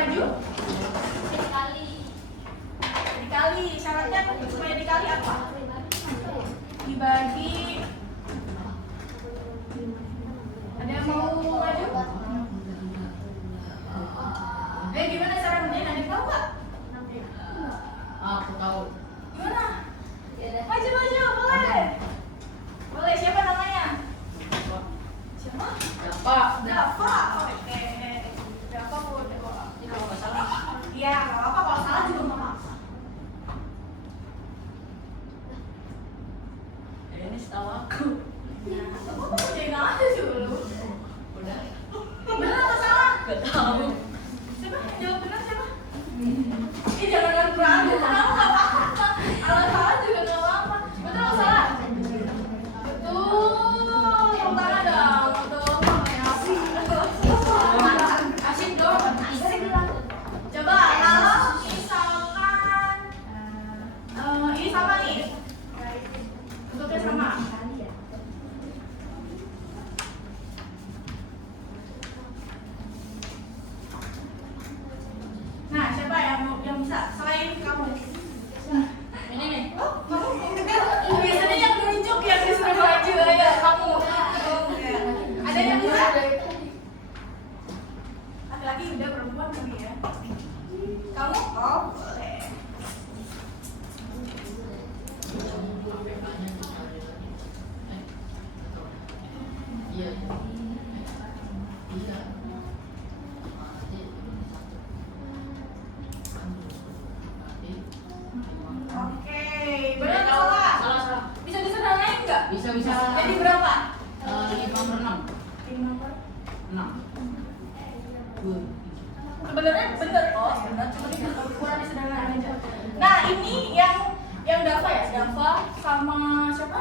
maju? Dikali. Syaratnya supaya dikali apa? Dibagi. Ada yang mau maju? Gimana cara ngerjain? Ada yang tahu nggak? Aku tahu. Gimana? Maju, boleh. Boleh, siapa namanya? Siapa? Dava. Oke. Dava boleh. Ini kalau nggak salah. Iya, nggak apa-apa. Kalau salah juga nggak apa-apa. Ini setahu aku. Kamu kerjain aja dulu. Udah. Benar atau salah? Gak tahu. Siapa? Jawab benar siapa? Jangan ragu-ragu. Kamu nggak apa-apa. Kalau salah juga nggak apa-apa. Betul atau salah? Betul. Yang mana dong? Betul. Asik dong. Coba kalau misalkan ini sama nih. Bentuknya sama. Nah, siapa yang bisa selain kamu? Ini nih. Oh, kamu biasanya yang nunjuk yang disuruh maju ya kamu. Ada yang bisa? Laki-laki udah, perempuan kali ya. Kamu? Oh, boleh. Iya. Iya. Oke, benar atau salah? Salah. Bisa disederhanain nggak? Bisa. Jadi berapa? 5/6. 6. Sebenarnya bener kok, bener. Cuma ini kurang disederhanain aja. Nah, ini yang Dava ya, Dava sama siapa?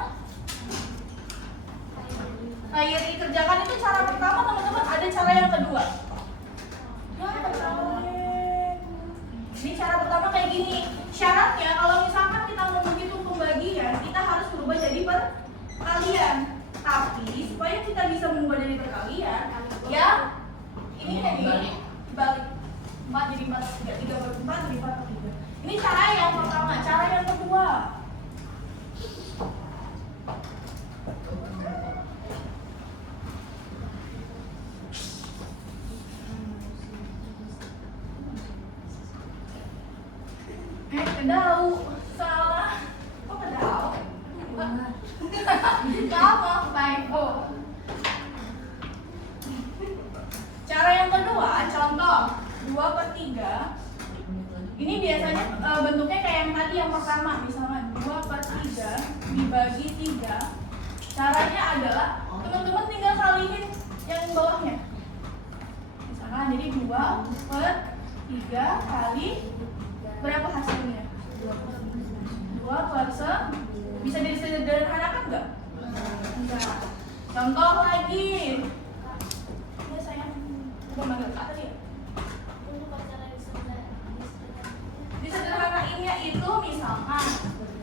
Khairi kerjakan itu cara pertama, teman-teman. Ada cara yang kedua. Ya, ini cara pertama kayak gini. Syaratnya kalau misalkan kita mau menghitung pembagian, kita harus berubah jadi perkalian. Tapi supaya kita bisa mengubah jadi perkalian, ya ini kan dibalik. 4 jadi 4, 3 per 4 jadi 4 per 3. Ini cara yang pertama. Cara yang kedua, kedau. Salah. Kok kedau? Apa? Typo. Cara yang kedua, contoh 2/3. Ini biasanya bentuknya kayak yang tadi yang pertama. Misalnya 2/3 dibagi 3. Caranya adalah teman-teman tinggal kaliin yang bawahnya. Misalkan jadi 2/3 kali berapa hasilnya? 2/1. Bisa disederhanakan nggak? Enggak. Contoh lagi. Ya sayang, udah manggil kak tadi ya? Disederhanainnya itu misalkan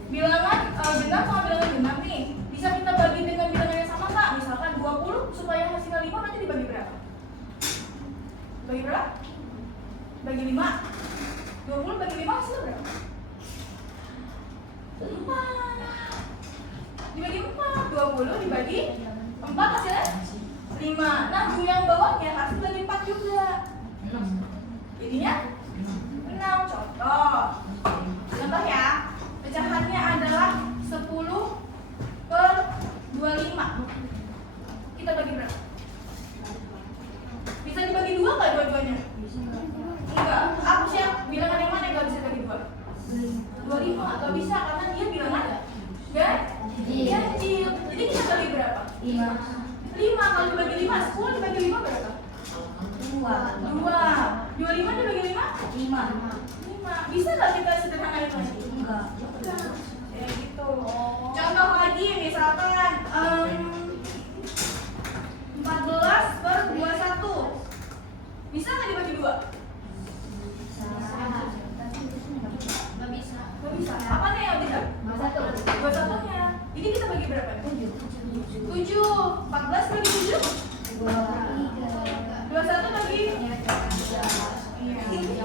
bilangan genap sama bilangan genap nih, bisa kita bagi dengan bilangan yang sama nggak? Misalkan 20 supaya hasilnya 5 nanti dibagi berapa? Bagi berapa? Bagi 5. 20 bagi 5 hasilnya berapa? 4. Dibagi 4. 20 dibagi 4 hasilnya 5. Nah, yang bawahnya harus dibagi 4 juga. Jadinya 6. Contoh ya. Pecahannya adalah 10/25. Kita bagi berapa? Bisa dibagi 2 nggak dua-duanya? Enggak. Aku siap bilangan yang mana yang nggak bisa bagi 2? 25 atau bisa karena dia bilangan ganjil. Jadi kita bagi berapa? 5. Kalau dibagi 5, 10 dibagi 5 berapa? 2. 25 dibagi 5? 5. Bisa nggak kita sederhanain lagi? Enggak. Ya gitu. Contoh lagi misalkan 14/21. Bisa nggak dibagi 2? Nggak bisa. Apa nih yang tidak? 21-nya. Jadi kita bagi berapa? 7. 14 bagi 7? 21 bagi? Iya.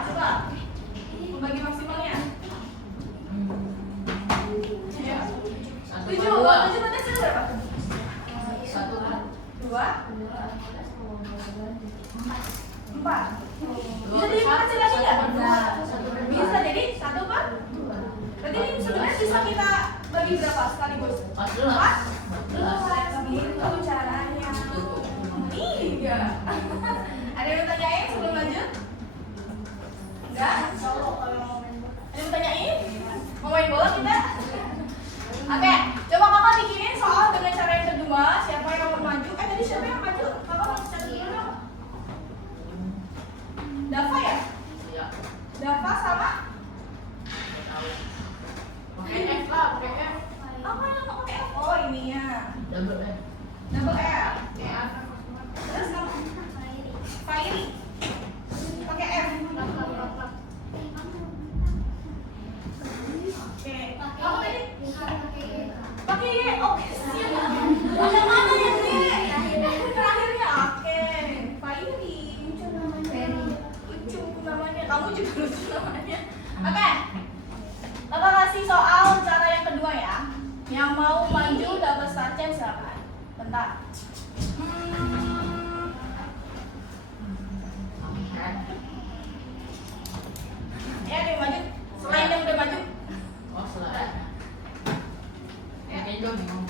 Coba. Membagi maksimalnya. Ya. 7. 7 berarti hasilnya berapa? 1, 2, 4. Bisa dihitung kecil lagi nggak? Bisa, jadi 1 per? Berarti ini sebenarnya bisa kita bagi berapa sekaligus? 4? 14. Gitu caranya. Iya. Ada yang tanyain sebelum lanjut? Enggak? Ada yang tanyain? Mau main bola kita? Oke, coba kakak bikinin soal dengan cara yang kedua. Siapa yang mau maju? Tadi siapa yang maju? Kakak mau catat dulu dong. Dava ya? Iya. Dava sama? Pakai F lah, pakai F. Apa yang mau pakai F? Oh ininya. Double F. Double F. Terus kamu? Fairy. Pakai F. Oke. Kamu tadi? Pakai Y. Oke, siap. Ada mana yang Y? Terakhirnya oke. Fairy. Lucu namanya. Kamu juga lucu namanya. Oke. Kakak kasih soal cara yang kedua ya. Yang mau maju dapat start chance silakan. Bentar. Ya, ada yang maju. Selain yang udah maju. Oh, selesai. Kayaknya gue bingung.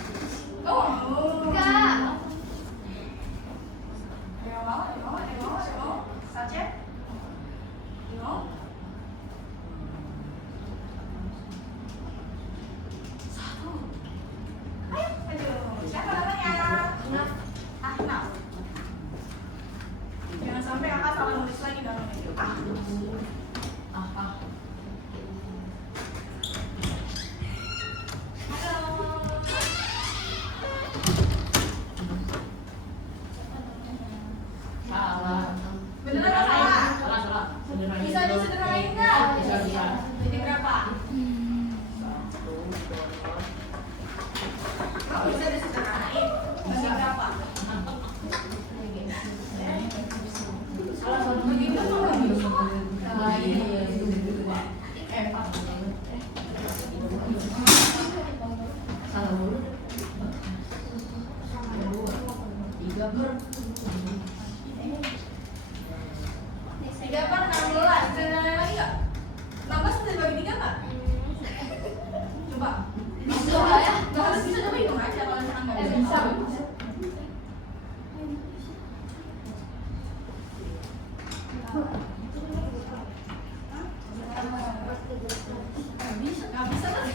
Oh, Enggak. Yang mau. Start chance. Mau. Satu. Ayo, maju. Siapa namanya? Ahnaf. Jangan sampai kakak salah nulis lagi dalam itu. Salah. Beneran atau salah? Salah. Sederhanain Bisa dulu. disederhanain nggak? Bisa. Jadi berapa? 1, 2, Kamu bisa disederhanain? Bagi berapa? salah. Bagi berapa lagi? Salah dulu. 3 per 3 per 16. Sederhanain lagi nggak? 16 bisa dibagi 3 nggak? Coba. Bisa ya? Nggak harus bisa, coba hitung aja kalau misalkan nggak bisa. Nggak bisa kan?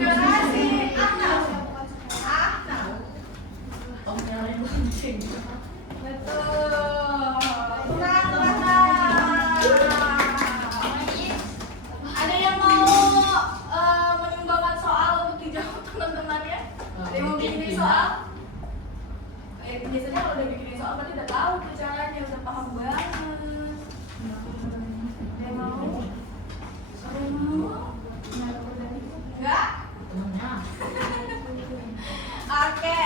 Terima kasih. Ahnaf. Oh, nyalain lonceng. Betul. Kurang. Ada yang mau menyumbangkan soal untuk dijawab teman-temannya? Ada yang mau bikinin soal? Biasanya kalau udah bikinin soal berarti udah tahu tuh caranya, udah paham banget. Ada yang mau? Ada yang mau? Enggak? Temennya. Oke.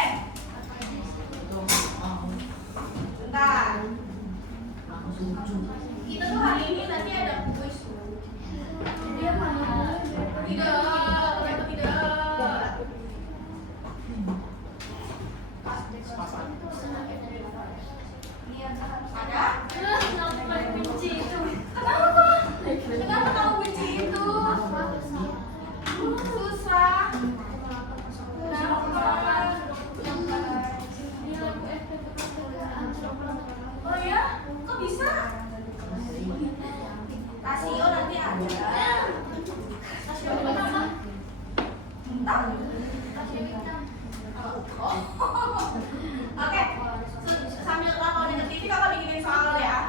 Itu mau. Bentar. Aku setuju. Kita tuh hari ini nanti ada kuis. Dia mana? Tidak. Kenapa tidak? Ada? Kenapa benci itu? Kenapa? Kenapa kamu benci itu? Susah. Kenapa? Oh ya? Kok bisa? Kasio nanti ada. Kasio apa? Entah. Oh. Oke. Sambil kakak denger TV, kakak bikinin soal ya.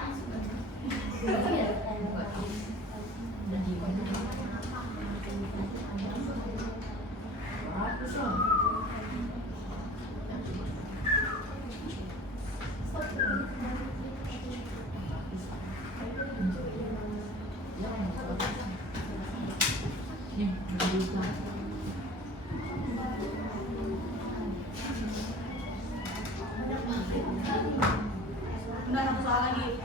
Udah satu soal lagi.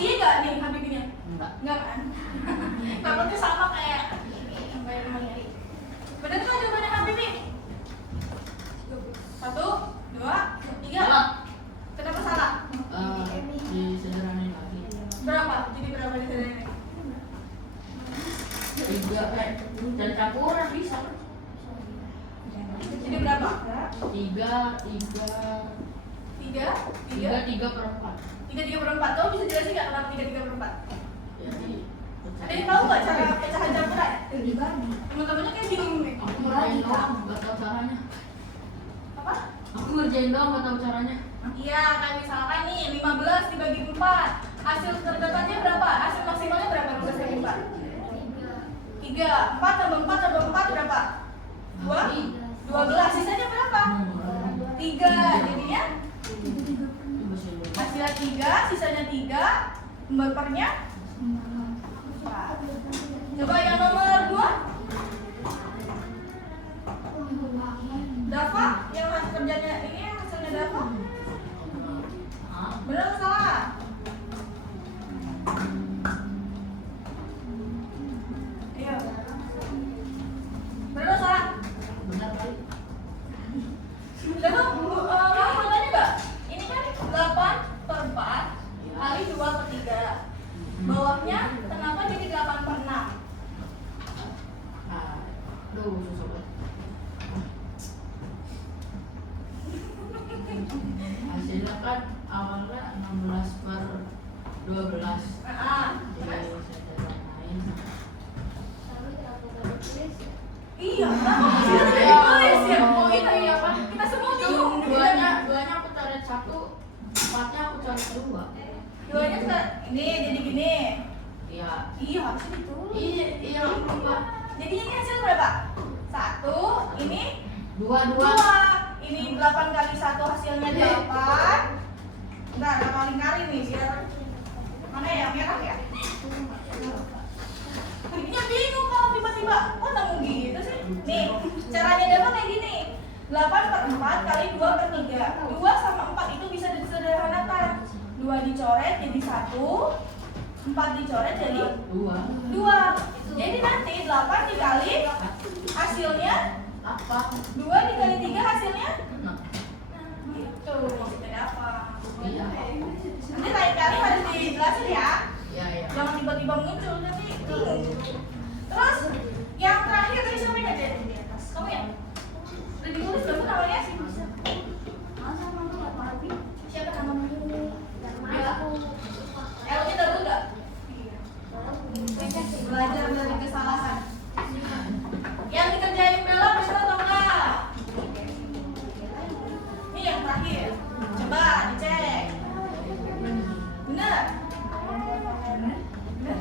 Iya nggak nih Habibnya? Enggak. Enggak kan? Takutnya sama kayak temannya. Bener kan jawabannya Habib nih? 1, 2, 3. Salah. Kenapa salah? Disederhanain lagi. Berapa? Jadi berapa di sana ini? 3 dan campuran bisa. Jadi berapa? 3 per 4. 3/4. Kamu bisa jelasin nggak kenapa 3/4? Jadi Ada yang tahu nggak cara pecahan campuran? Teman-temannya kayak bingung nih. aku ngerjain doang, nggak tahu caranya. Apa? Aku ngerjain doang, nggak tahu caranya. Iya, kayak misalkan nih 15 dibagi 4. Hasil terdekatnya berapa? Hasil maksimalnya berapa? 15 dibagi 4. 3. 4 tambah 4 tambah 4 berapa? 12. Sisanya berapa? 3. Jadinya hasilnya 3, sisanya 3. Membapernya 4. Coba yang nomor 2. Dafa, yang hasil kerjanya ini yang hasilnya Dafa. Benar atau salah? Iya. Benar atau salah? Benar kali. Dafa, kamu mau tanya nggak? Ini kan 8/4 kali 2/3. Bawahnya kenapa jadi 8/6? Aduh, susah banget. Hasilnya kan awalnya 16/12. Jadi saya sederhanain. Iya, kenapa hasilnya jadi ditulis ya? Oh, kita iya, Pak. kita semua bingung. Duanya aku coret 1, 4-nya aku coret 2. Duanya ini jadi gini. Iya. Iya, harusnya ditulis. Iya, aku lupa. Jadi ini hasil berapa? 1, ini 2. 2. Ini 8 kali 1 hasilnya 8. Bentar, kali-kali nih biar mana ya merah ya? Jadinya bingung kalau tiba-tiba kok nemu gitu sih. Nih, caranya dapat kayak gini. 8/4 kali 2/3. 2 sama 4 itu bisa disederhanakan. 2 dicoret jadi 1, 4 dicoret jadi 2. Jadi nanti 8 dikali hasilnya Apa? 2 dikali 3 hasilnya Nah, gitu maksudnya apa? iya. Nanti lain kali harus dijelasin ya. Iya. Jangan tiba-tiba muncul nanti bingung. Terus yang terakhir tadi siapa yang ngajarin di atas? Kamu ya? Udah ditulis belum namanya? Siapa namanya? Bella. Elmi tahu nggak? Belajar dari kesalahan. Yang dikerjain Bella bener atau enggak? Ini yang terakhir. Coba dicek. Bener. Bener.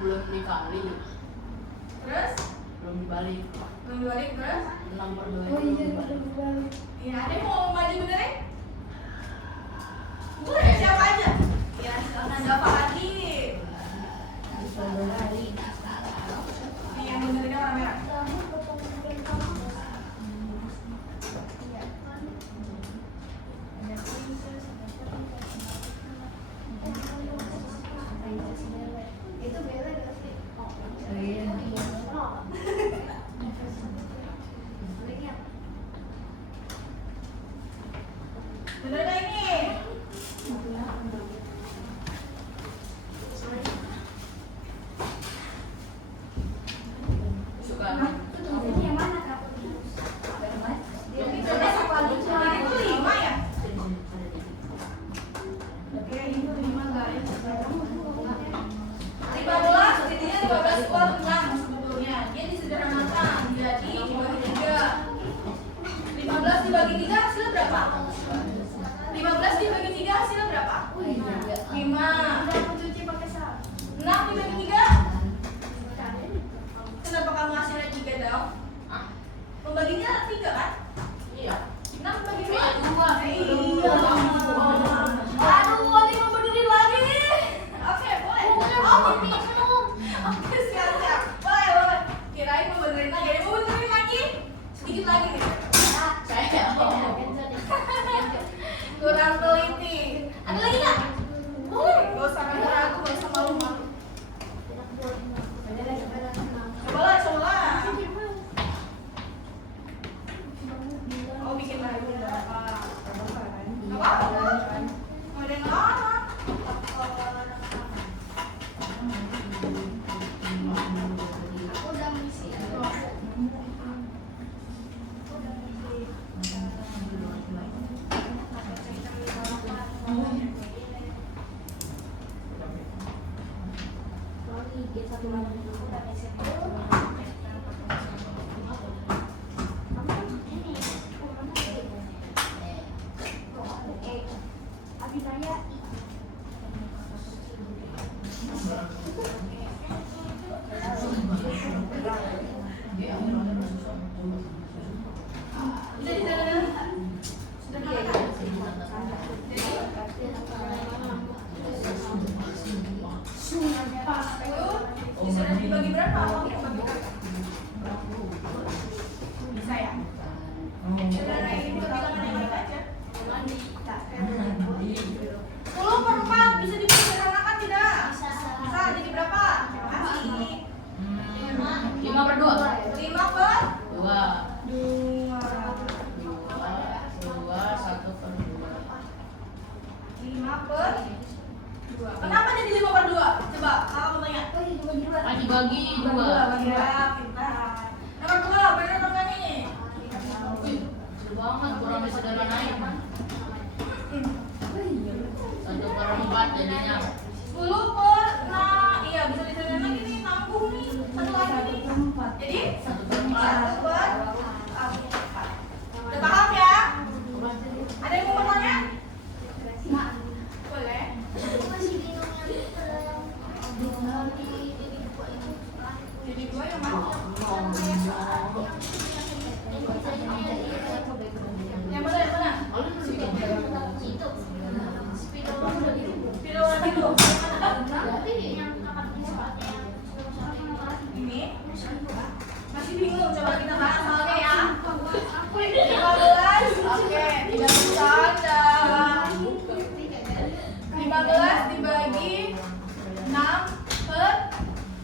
belum dikali, Terus belum dibalik. terus 6/2 Oh itu iya, belum dibalik. iya, ada yang mau maju benerin? Boleh, siapa aja? Ya, silakan Dava lagi. Nih yang benerinnya warna merah. Itu bela gak sih? Bener gak ini? Suka. Ini yang mana kak? Ini tuh 5 ya? Oke, ini tuh 5 guys. 15, jadinya 15 per 6 sebetulnya. Dia disederhanakan, jadi dibagi 3. 15 dibagi 3 hasilnya berapa? 15 dibagi 3 hasilnya berapa? 5. Aku cuci pakai sabun. 6 dibagi 3? Kenapa kamu hasilnya 3 dong? Ah, Pembaginya 3 kan? iya. 6 bagi 2? Dua. Iya. Aduh, ada yang mau berdiri lagi. Oke, boleh. Oh, oke, siap. Boleh. Kirain mau benerin lagi. Ada yang mau benerin lagi? Sedikit lagi nih. Saya Kurang teliti. Ada lagi nggak? Boleh. Gak usah ragu, gak usah malu-malu. Cobalah. Oh, bikin lagi nggak apa-apa. Nggak apa-apa. Mau ada yang lama. Aku udah mengisi. Disuruh dibagi berapa? Uangnya bagi berapa? Bisa ya? Saudara ini juga bilangan yang baik aja. 10 per 4 bisa disederhanakan tidak? Bisa, jadi berapa? Kasih 5/2. 5 per 2. 2. 1/2. 5 per 2. Kenapa jadi 5 per 2? Coba, kakak mau tanya. Ah, dibagi 2. Ya, pintar. Nomor 2, bener atau enggak nih? Wih, seru banget, kurang disederhanain. 1/4 jadinya. 10 per, nah iya bisa disederhanakan lagi nih, nanggung nih. Satu lagi nih. Jadi 1/4. 1 per 4. Udah paham ya? Ada yang mau bertanya? Boleh. Jadi 2 yang mana? Yang mana? Yang mana? Video lagi dulu. Ini masih bingung, coba kita bahas soalnya ya. 15, oke, tidak bercanda. 15 dibagi 6 per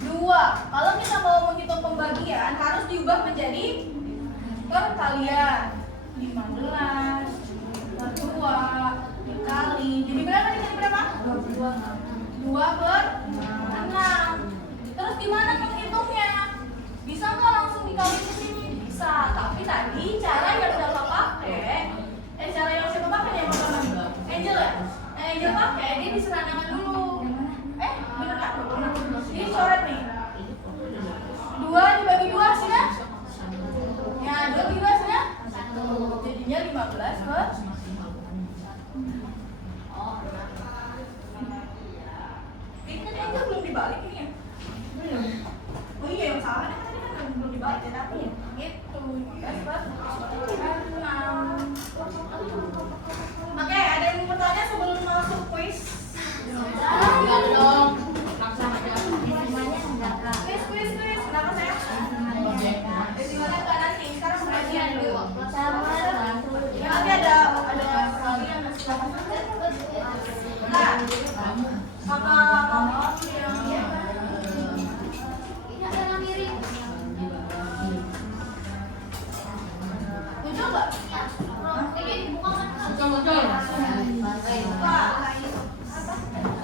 2. Kalau kita mau menghitung pembagian harus diubah menjadi perkalian. 15 per 2 dikali. Jadi berapa nih? Jadi berapa? 2 per 6. Terus gimana menghitungnya? Bisa nggak langsung dikali ke sini? Bisa. Tapi tadi cara yang Dava pakai, cara yang siapa pakai yang pertama? Angel ya? Angel pakai, dia disederhanakan dulu. Bener kan? Ini coret nih. 2 dibagi 2 hasilnya? Ya, 2 dibagi 2 hasilnya? 1. Jadinya 15 per. Ini kan Angel belum dibalik ini ya? Oh iya, yang salah kan tadi kan belum dibaca tapi gitu. Oke, ada yang mau bertanya sebelum masuk quiz? Enggak dong. Langsung aja. Quiz. Kenapa saya? Dari mana Kak nanti? Sekarang pengajian dulu. Ya, nanti ada kalian nah, kakak yang muncul nggak? Muncul. Pak,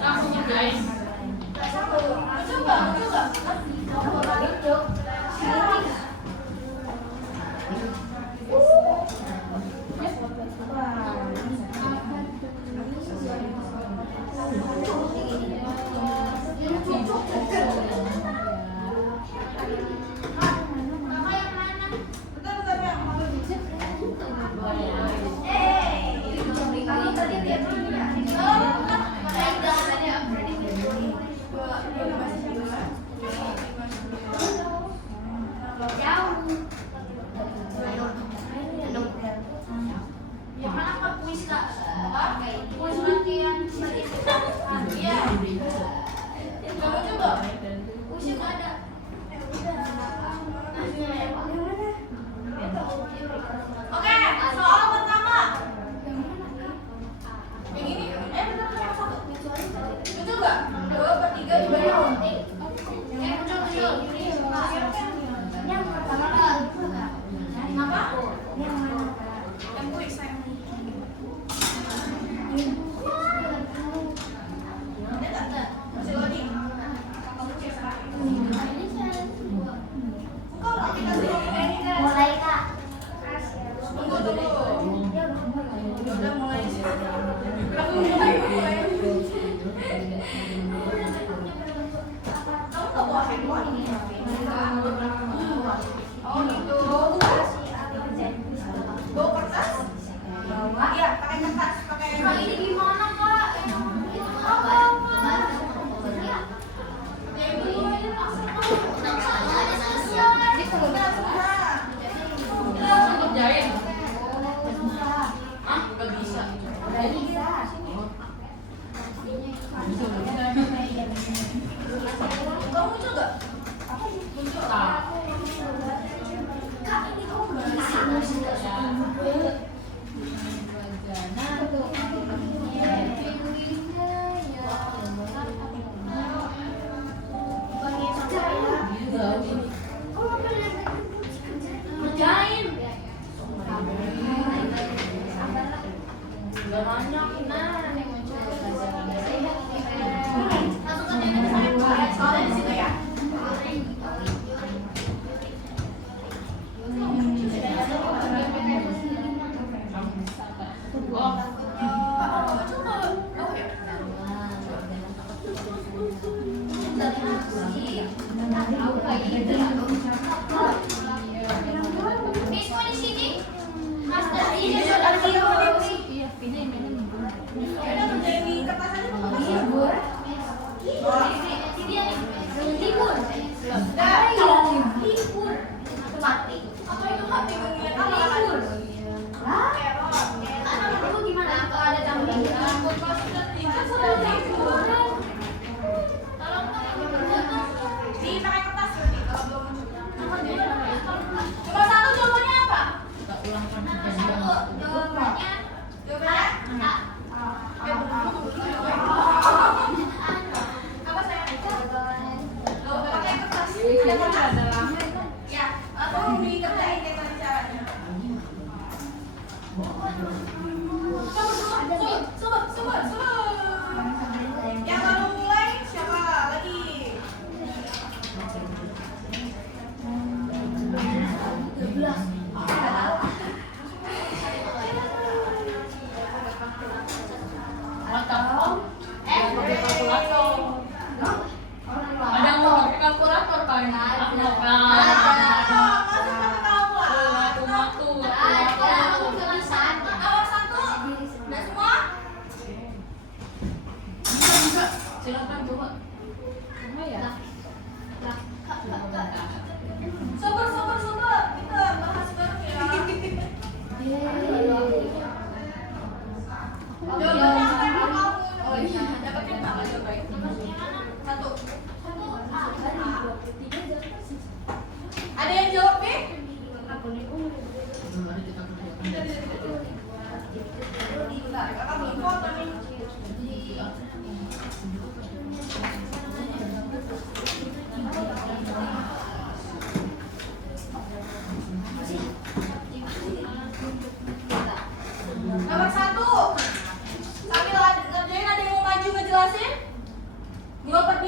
Langsung ngerjain. muncul nggak? Bentar ya. Yang mana Kak kuis Kak? Kuis latihan. Iya. Nggak muncul nggak? Kuisnya nggak ada. Oke, soal pertama. Yang ini, bentar, satu. Muncul nggak? 2 per 3 dibagi. Muncul. Yang pertama Kak. Apa? Yang mana Kak? Yang kuis saya. Ada nggak? Masih loading. Buka aplikasi ini kan. Mulai Kak. Tunggu. Udah mulai sih. Aku mulai. Kamu nggak bawa handphone? Oh gitu. Bawa kertas? Iya, pakai kertas, pakai. Kak ini gimana Kak? Apa? Langsung ngerjain. Ah, nggak bisa. Kamu muncul nggak? Muncul. Tak. Kak ini kok bisa? Ngerjain. Nggak banyak. Langsung kerjain saya. Soalnya di situ ya. Oh, Muncul nggak? Oh ya. Bismo di sini. Mas Iya, dari ada video. iya, pindahin. Ya udah kerjain di kertas aja tuh. libur. Wah. Libur. Dah. Libur. Mati. Apa itu Kak? Bingung lihat apa kan? Libur. Lah, Error. anak itu gimana? Kalau ada tambah. Buat masuk dan tingkat sudah libur. Tolong Di pakai kertas berarti kalau belum muncul. Cuma satu jawabannya apa? Kita ulangkan satu jawabannya Jawabannya? Apa saya? Loh, pakai kertas. Ada kertas? Ya, aku mau dikerjain kayak tadi caranya. Sumber. Yang baru mulai siapa lagi? mantap. Pakai kalkulator. Ada yang mau pakai kalkulator kan?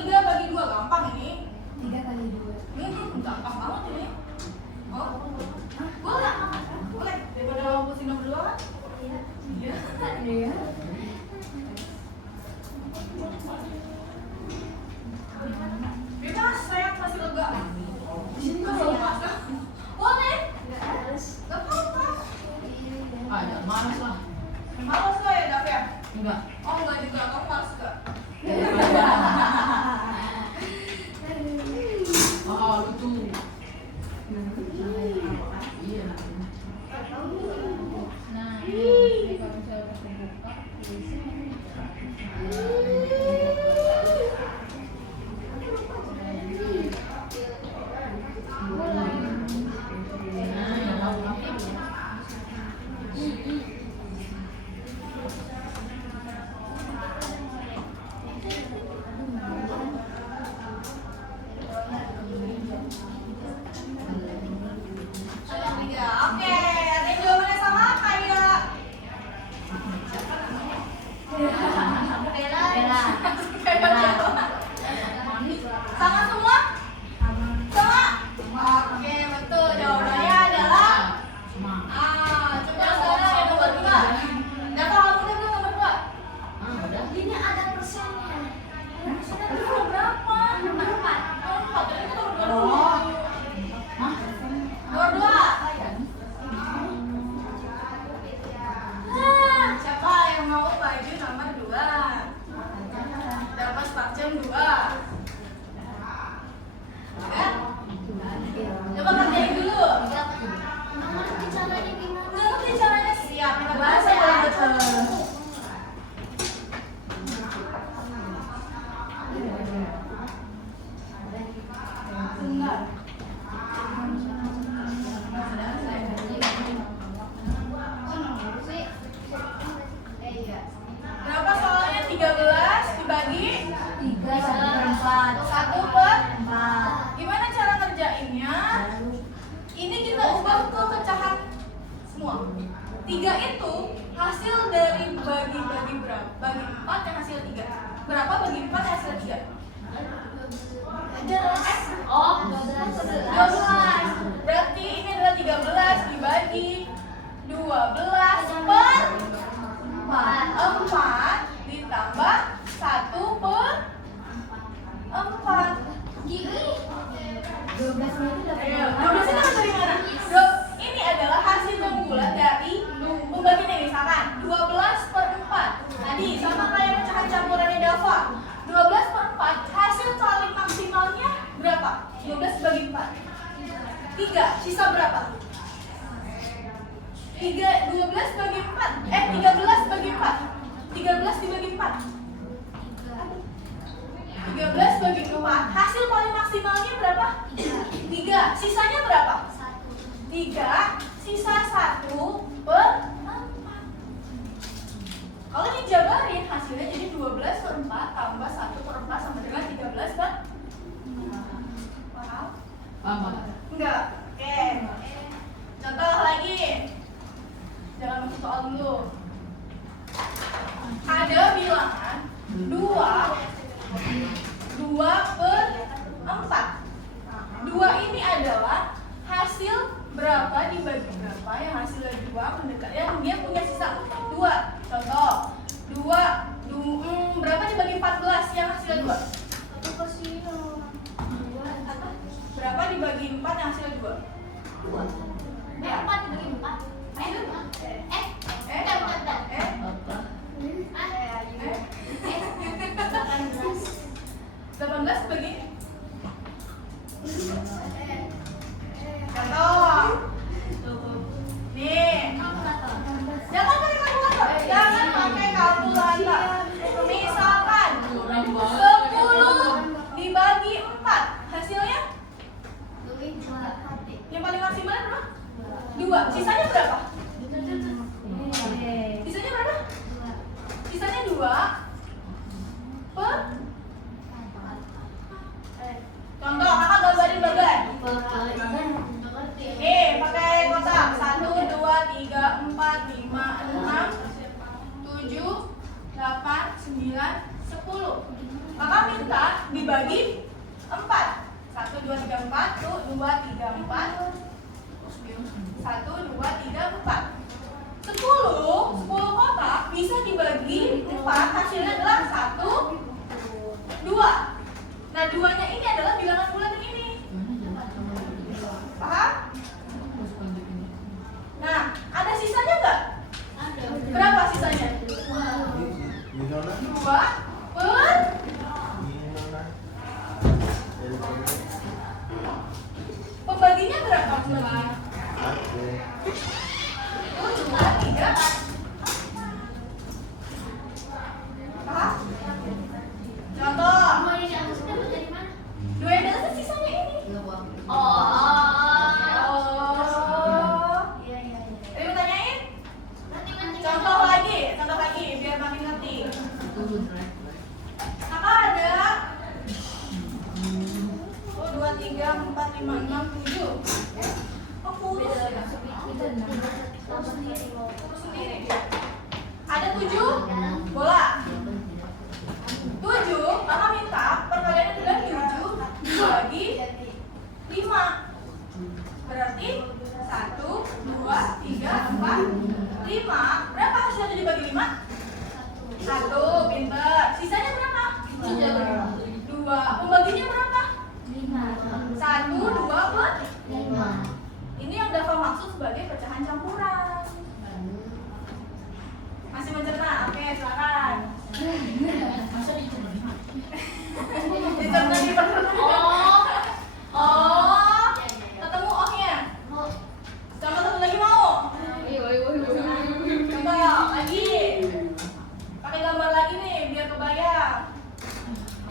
3 bagi 2 gampang ini. 3 kali 2. Gampang banget ini. Oh, boleh. Boleh. Daripada mau pusing nomor 2 kan? Iya. Iya. Iya. Bebas, saya masih lega. Di sini Nggak masih apa-apa. Boleh. enggak harus. Gak apa-apa. Ah, jangan malas lah. Malas gak ya, Dav ya? Enggak. Oh, enggak juga. Kamu malas gak? Oh, lucu. Iya. Nah, ini kalau misalnya udah kebuka, tulisnya Tiga. Oke, ada yang jawabannya sama kayak Bella. kayak siapa? Sama semua? Sama? Oke, betul. Jawabannya adalah coba sekarang yang nomor 2. Dapat kamu udah belum nomor 2? Udah. Ini ada persennya. Persennya dulu berapa? Nomor 4. Nomor 4. Itu nomor 2 dulu. Oh. Hah? Nomor 2. Siapa yang mau baju nomor 2? Dapat spasium 2. Kan? Coba kerjain dulu. Ngerti caranya gimana? Ngerti caranya siap. Kita bahas ya. Bentar. Berapa soalnya 13 dibagi 1 per 4. Gimana cara ngerjainnya? Ini kita ubah ke pecahan semua. 3 itu hasil dari bagi berapa? Bagi 4 yang hasil 3. Berapa bagi 4 yang hasil 3? Oh, 12. Berarti ini adalah 13 dibagi 12 per 4 ditambah 1 per 4. Gini. 12 itu dapat Ayo, 12 itu dari mana? Ini adalah hasil yang bulat dari pembagian ini. Misalkan 12 per 4. Tadi sama kayak pecahan campurannya Dava. 12 per 4 hasil kali maksimalnya berapa? 12 bagi 4. 3, sisa berapa? 12 bagi 4. 13 bagi 4. 13 dibagi 4. 13 bagi 4. Hasil paling maksimalnya berapa? 3. Sisanya berapa? 3. Sisa 1 per 4. Kalau dijabarin hasilnya jadi 12 per 4 tambah 1 per 4 sama dengan 13 per 4. Paham? Paham. Enggak. Oke. Contoh lagi. Jangan masuk soal dulu. Ada bilangan 2 per 4. 2 ini adalah hasil berapa dibagi berapa yang hasilnya 2 mendekat yang dia punya sisa 2. Contoh 2 berapa dibagi 14 yang hasilnya 2? Berapa dibagi 4 yang hasilnya 2? 4 dibagi 4. Apa? 18 bagi contoh nih jangan pakai kalkulator misalkan 10 dibagi 4 hasilnya yang paling maksimal berapa? 2. Sisanya berapa? Sisanya berapa? Sisanya 2 per contoh kakak gambarin bagan. Pakai kotak 1, 2, 3, 4, 5, 6, 7, 8, 9, 10. Maka minta dibagi 4. 1, 2, 3, 4. Tuh, 2, 3, 4. 1, 2, 3, 4. 10 kotak bisa dibagi 4. Hasilnya adalah 1, 2. Nah, 2-nya ini adalah bilangan bulat yang ini. Paham? Nah, ada sisanya nggak? Ada. Berapa sisanya? 2 per pembaginya berapa? Pembaginya? 2, 3. Paham? Contoh. Mau ini atas dapat dari mana? 2 yang di atas sisanya ini. Oh. Iya. Iya. Tadi mau tanyain? Nanti. Contoh lagi biar makin ngerti. Maka ada 2, 3, 4, 5, 6, 7. Kok kurus ya? Kurus sendiri. Ada 7 bola. 7, maka minta perkaliannya adalah 7 dibagi 5. Berarti 1, 2, 3, 4, 5. Berapa hasilnya 7 bagi 5? 1, pinter. Sisanya berapa? 2. Pembaginya berapa? 1, 2 per 5. Ini yang Dava maksud sebagai pecahan campuran. Masih mencerna? Oke, silakan. Dicerna di ketemu ohnya. Contoh satu lagi mau? Contoh lagi. Pakai gambar lagi nih biar kebayang.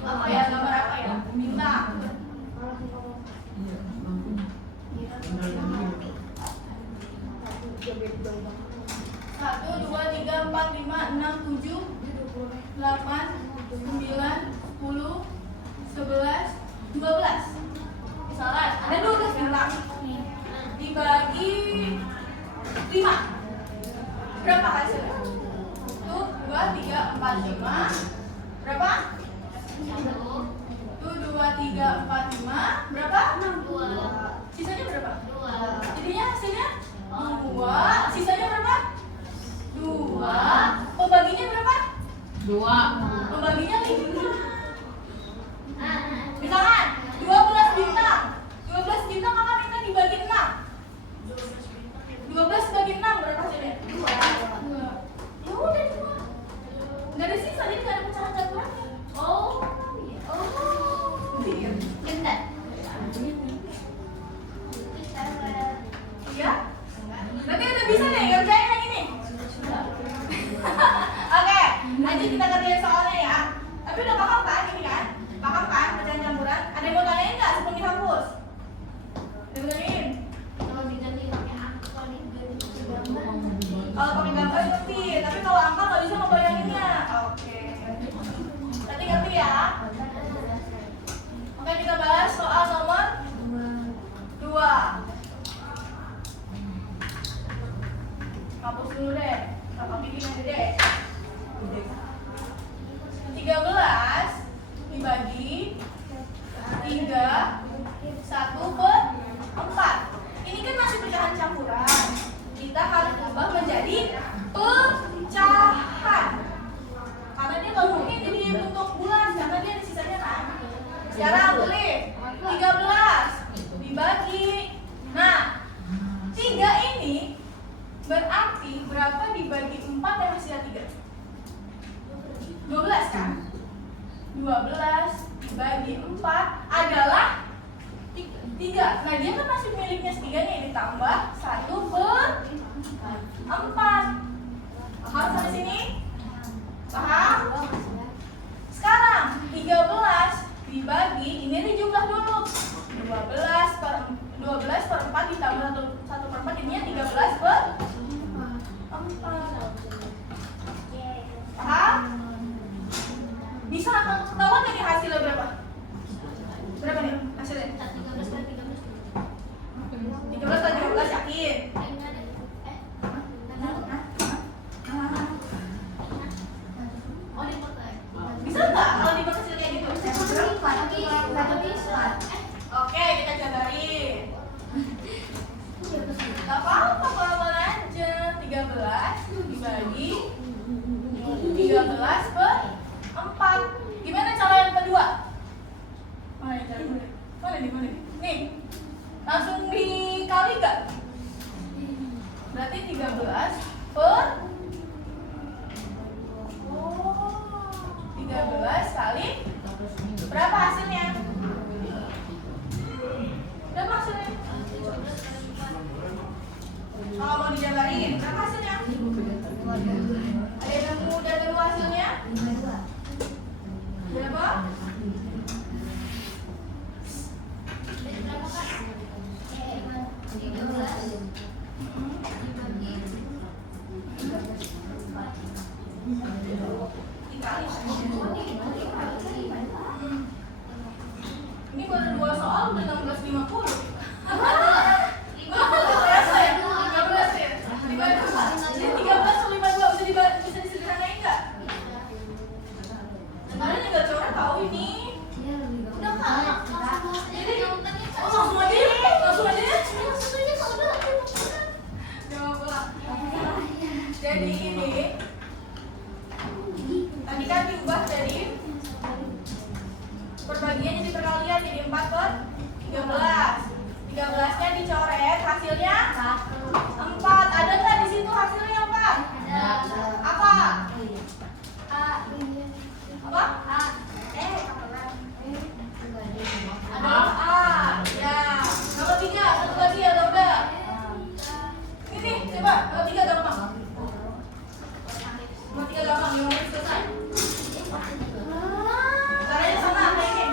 Apa ya, gambar apa ya? Bintang. 1, 2, 3, 4, 5, 6, 7, 8, 9, 10, 11, 12. Misalkan ada 12 bintang dibagi 5. Berapa hasilnya? 1, 2, 3, 4, 5. Berapa? 1, 2, 3, 4, 5. Berapa? 2. Sisanya berapa? 2. Jadinya hasilnya 2. Sisanya berapa? 2. Pembaginya berapa? 2. Pembaginya 5. Misalkan 12 bintang. 12 bintang maka minta dibagi 6. 12 bagi 6 berapa hasilnya? 2. Ya udah 2. Enggak ada sisa, jadi enggak ada pecahan campurannya. Bentar. Iya? Berarti udah bisa nih ngerjain yang ini. Oke, lanjut kita kerjain soalnya ya. Tapi udah paham kan ini kan? Paham kan pecahan campuran? Ada yang mau tanyain nggak sebelum dihapus? Ada yang mau tanyain? Kalau diganti pakai angka, kalau diganti pakai gambar. Kalau pakai gambar ngerti, tapi kalau angka nggak bisa ngebayanginnya. Oke. Berarti ngerti ya? Oke, kita bahas soal nomor 2. Hapus dulu deh. Kakak bikin yang gede. 13 dibagi 3, 1 per 4. Ini kan masih pecahan campuran. Kita harus ubah menjadi pecahan. Karena dia nggak mungkin jadi bentuk bulan, karena dia ada sisanya kan. Sekarang tulis 13 dibagi. Nah, 3 ini berarti berapa dibagi 4 yang hasilnya 3? 12 kan? 12 dibagi 4 adalah 3. Nah, dia kan masih miliknya setiganya, ditambah 1 per 4. Paham sampai sini? Paham? Sekarang 13 dibagi, ini dijumlah dulu. 12 per 4 ditambah 1 per 4, jadinya 13 per 4. Paham? Bisa ketahuan nggak nih hasilnya berapa? Berapa nih hasilnya? 13 kali 13. 13 kali 13 yakin? Oh, dipakai. Bisa nggak kalau dipakai hasil kayak gitu? Nggak bisa. Oke, kita jabarin. Gak apa-apa, pelan-pelan aja. 13 dibagi 13 per 4. Gimana cara yang kedua? Mana yang cara kedua? Mana nih? Nih, langsung dikali gak? Berarti 13 per 13 kali berapa hasilnya? Berapa hasilnya? Kalau mau dijabarin, berapa hasilnya? Ada yang udah nemu hasilnya? Berapa? Ini baru 2 soal udah 16.50. Bisa disederhanain nggak? Sebenarnya tinggal coret tahu ini. Udah Kak. Jadi langsung aja ya. Coba. Jadi ini tadi kan diubah dari perbagian jadi perkalian jadi 4 per 13. 13-nya dicoret, hasilnya 4. Ada nggak di situ hasilnya 4? Apa? Apa? Ada A. Ya. Nomor 3, satu lagi ya, udah. Ini coba, nomor 3 gampang. Nomor 3 gampang, gimana selesai? Caranya sama kayak ini.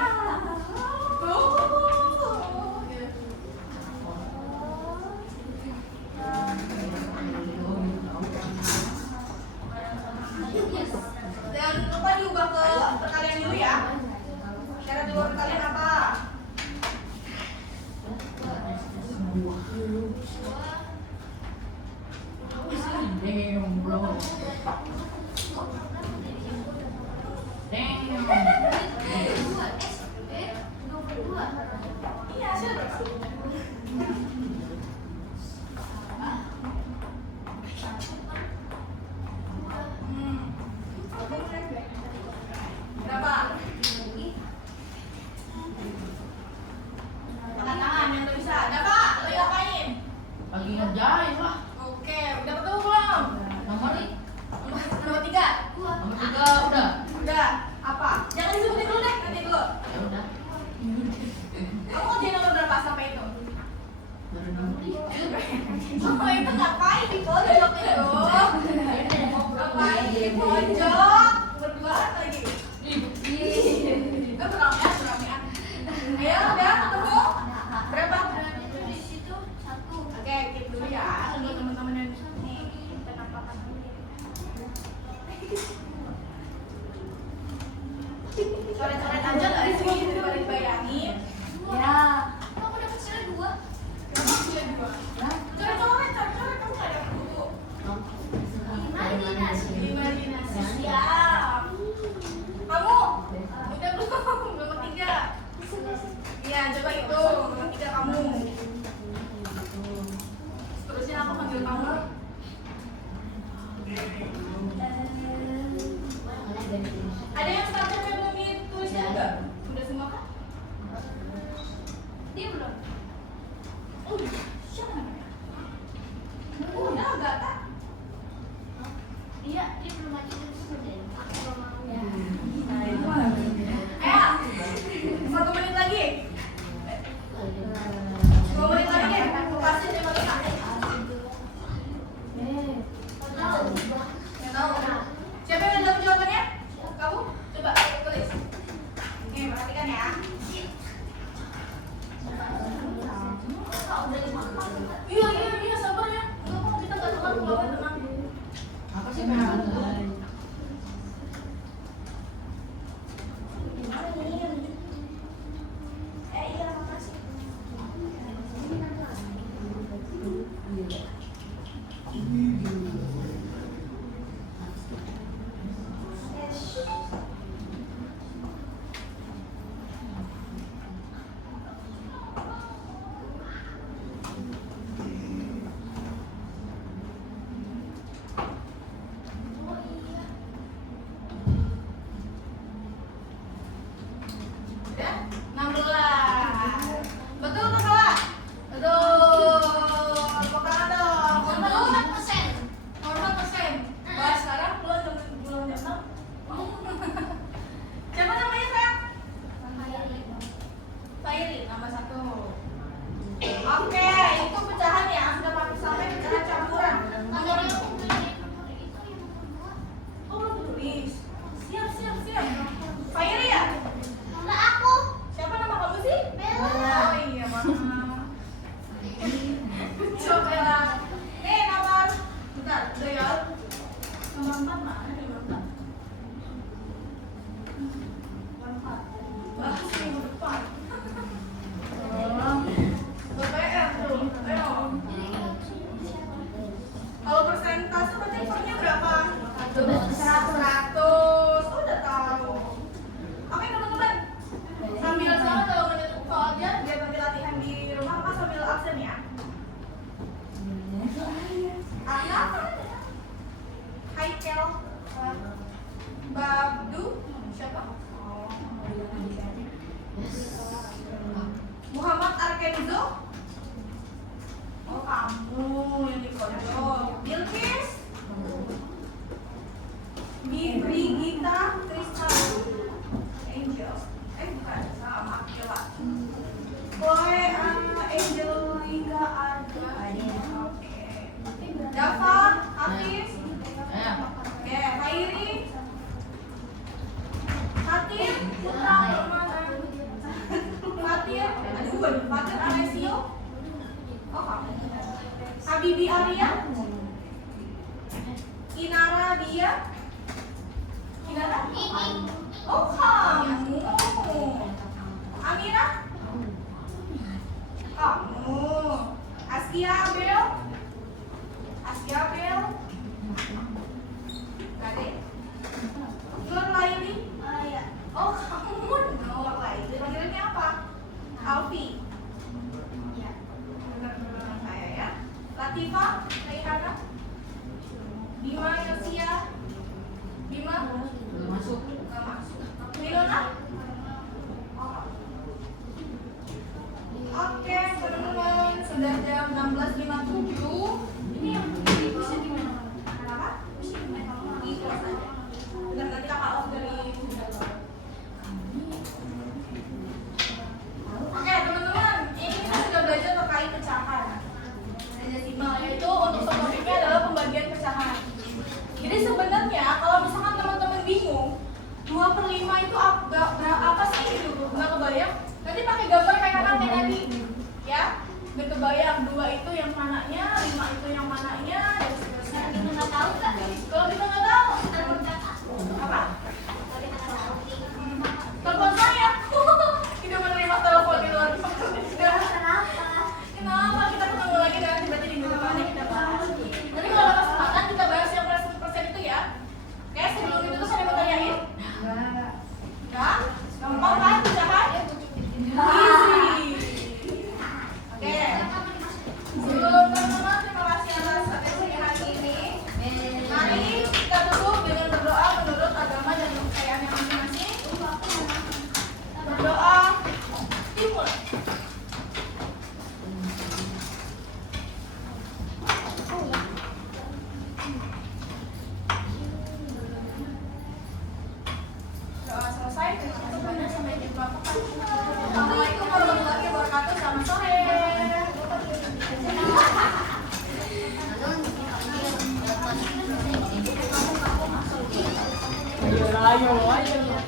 Jangan lupa diubah ke perkalian dulu ya. Cara diubah perkalian apa? Iya, hasil berapa? Berapa? Angkat tangan yang tak bisa. Ada Pak? Lagi ngapain? Lagi ngerjain lah. Oke, udah ketemu belum? Nomor Nomor 3. nomor 3 udah. Udah. Apa? Jangan disebutin dulu deh, nanti dulu. Ya udah. Kamu ngerjain nomor berapa sampai itu? Baru nomor 7. Oh, itu ngapain di pojok itu? Ngapain di pojok? Berduaan lagi. Berame-an. Ayo, udah ketemu? Berapa? Di situ 1. Oke, keep dulu ya. Untuk teman-teman yang nih, penampakan dulu ya. Coret-coret aja nggak sih daripada dibayangin? Ya. Kamu dapat hasilnya 2. Kenapa hasilnya 2? Coret-coret, kamu nggak ada buku. Imajinasi. Siap. Kamu udah belum? Nomor 3. Iya, coba hitung. Nomor 3 kamu. Terusin aku panggil kamu. Ada yang starternya belum dituliskan enggak? Udah semua kan? Dia belum. Oh, siapa namanya? Udah enggak tak? Dia belum aja dulu deh. Aku belum mau ya. Ayo, 1 menit lagi. 2 menit lagi deh. Aku kasih dia balik. Nggak tahu. Siapa yang udah tahu jawabannya? Kamu? Coba tulis. Nih, perhatikan ya. Fatir, ada dua nih, Fatir Alessio. Oh kamu. Habibi Arya. Kinara Dia. Kinara? Oh kamu. Amira? Kamu. Askia Abel? Askia Abel? Gak deh. Nur Laili? Oh kamu Nur Laili. Panggilannya apa? Alfi. Benar-benar saya ya. Latifa? Raihana? Bima Yosia? Bima? Masuk. Nggak masuk. Winona? Oke, teman-teman, sudah jam 16.57. Ini yang ini bisa gimana? Kenapa? Di kelas aja. Bentar, nanti kakak off dari. Oke, teman-teman, ini kita sudah belajar terkait pecahan. Desimal, yaitu untuk subtopiknya adalah pembagian pecahan. Jadi sebenarnya kalau misalkan teman-teman bingung 2/5 itu apa sih gitu, nggak kebayang, nanti pakai gambar kayak kakak kayak tadi ya, biar kebayang 2 itu yang mananya, 5 itu yang mananya, dan seterusnya. Kita nggak tahu kan? Kalau kita nggak tahu apa, telepon saya tidak menerima telepon di luar. Kenapa kita ketemu lagi nanti berarti di minggu depannya kita bahas. Tapi kalau ada kesempatan kita bahas yang persen itu ya. Oke, sebelum itu saya mau tanyain. Enggak? Gampang kan pecahan? Easy. Oke. Sebelum teman-teman, terima kasih atas atensi hari ini. Mari kita tutup dengan berdoa menurut agama dan kepercayaannya masing-masing. Berdoa dimulai. Doa selesai, terima kasih banyak, sampai jumpa. Assalamualaikum warahmatullahi wabarakatuh. Selamat sore. Ayo, ayo, ayo.